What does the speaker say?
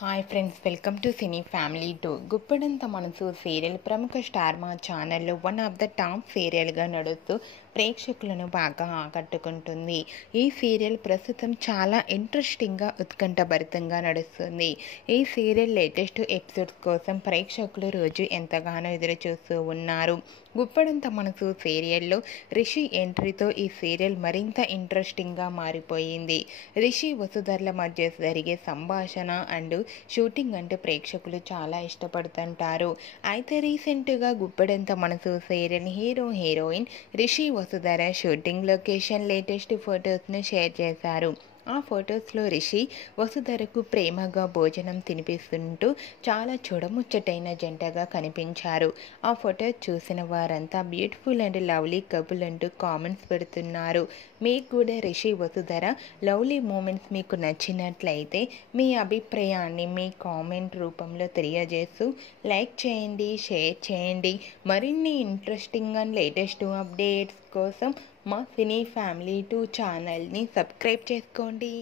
Hi friends, welcome to cine family 2. Guppedantha Manasu serial ప్రముఖ star మా ఛానల్లో వన్ ఆఫ్ ద టాప్ సీరియల్గా నడుస్తూ ప్రేక్షకులను బాగా ఆకట్టుకుంటుంది. ఈ సీరియల్ ప్రస్తుతం చాలా ఇంట్రెస్టింగ్గా ఉత్కంఠభరితంగా నడుస్తుంది. ఈ సీరియల్ లేటెస్ట్ ఎపిసోడ్స్ కోసం ప్రేక్షకులు రోజు ఎంతగానో ఎదురు చూస్తూ ఉన్నారు. గుప్పెడంత మనసు సీరియల్లో రిషి ఎంట్రీతో ఈ సీరియల్ మరింత ఇంట్రెస్టింగ్గా మారిపోయింది. రిషి వసుధర్ల మధ్య జరిగే సంభాషణ అండ్ షూటింగ్ అంటే ప్రేక్షకులు చాలా ఇష్టపడుతుంటారు. అయితే రీసెంట్గా Guppedantha Manasu serial heroine Rishi Vasudhara shooting location latest ఫొటోస్ను షేర్ చేశారు. ఆ ఫొటోస్లో రిషి వసుధరకు ప్రేమగా భోజనం తినిపిస్తుంటూ చాలా చూడముచ్చటైన జంటగా కనిపించారు. ఆ ఫొటోస్ చూసిన వారంతా బ్యూటిఫుల్ అండ్ లవ్లీ కపుల్ అంటూ కామెంట్స్ పెడుతున్నారు. మీకు కూడా రిషి వసుధర లవ్లీ మూమెంట్స్ మీకు నచ్చినట్లయితే మీ అభిప్రాయాన్ని మీ కామెంట్ రూపంలో తెలియజేస్తూ లైక్ చేయండి, షేర్ చేయండి. మరిన్ని ఇంట్రెస్టింగ్ అండ్ లేటెస్ట్ అప్డేట్స్ కోసం మా సినీ ఫ్యామిలీ 2 ఛానల్ని సబ్స్క్రైబ్ చేసుకోండి.